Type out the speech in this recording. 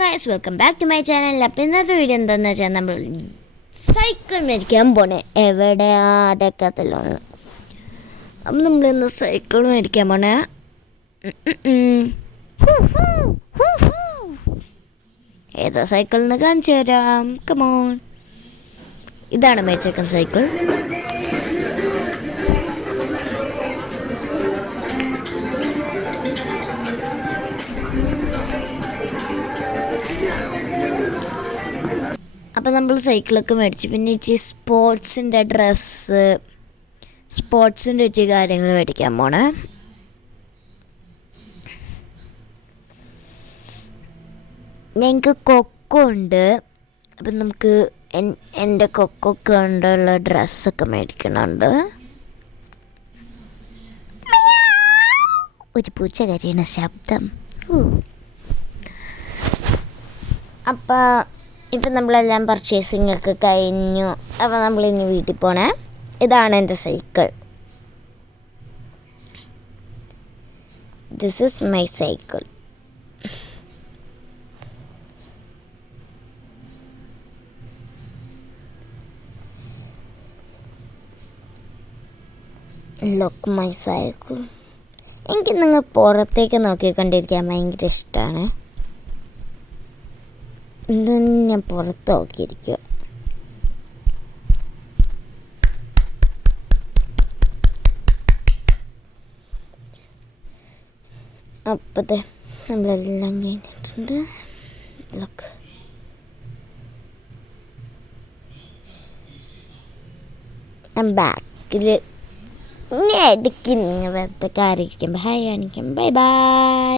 Guys, welcome back to my channel. അപ്പോൾ ഇന്നത്തെ video എന്താണെന്ന് വെച്ചാൽ നമ്മൾ സൈക്കിൾ മേടിക്കാൻ പോണേ. എവിടെയാ അടക്കത്തിലാണ്. അപ്പം നമ്മളിന്ന് സൈക്കിൾ മേടിക്കാൻ പോണേ. ഏതാ സൈക്കിൾ എന്ന് കാണിച്ചു തരാം. കമോൺ, ഇതാണ് മേടിച്ചേക്കുന്ന സൈക്കിൾ. അപ്പോൾ നമ്മൾ സൈക്കിളൊക്കെ മേടിച്ചു. പിന്നെ ഇച്ചിരി സ്പോർട്സിൻ്റെ ഡ്രസ്സ്, സ്പോർട്സിൻ്റെ ഇച്ചിരി കാര്യങ്ങൾ മേടിക്കാൻ പോണേ. ഞങ്ങൾക്ക് കൊക്കോ ഉണ്ട്. അപ്പം നമുക്ക് എൻ്റെ കൊക്കൊക്കെ കൊണ്ടുള്ള ഡ്രസ്സൊക്കെ മേടിക്കണുണ്ട്. ഒരു പൂച്ച കരയുന്ന ശബ്ദം. അപ്പം ഇപ്പം നമ്മളെല്ലാം പർച്ചേസിങ് ഒക്കെ കഴിഞ്ഞു. അപ്പോൾ നമ്മളിനി വീട്ടിൽ പോണേ. ഇതാണ് എൻ്റെ cycle. This is my cycle. Look my cycle. എനിക്ക് നിങ്ങൾ പുറത്തേക്ക് നോക്കിക്കൊണ്ടിരിക്കാൻ ഭയങ്കര ഇഷ്ടമാണ്. ഞാൻ പുറത്ത് നോക്കിയിരിക്കുക. അപ്പത്തെ നമ്മളെല്ലാം കഴിഞ്ഞിട്ടുണ്ട്. ബാക്കിൽ ഇടയ്ക്ക് നിങ്ങൾ വെറുതെ കാര്യം ഹായ് കാണിക്കും. Bye bye.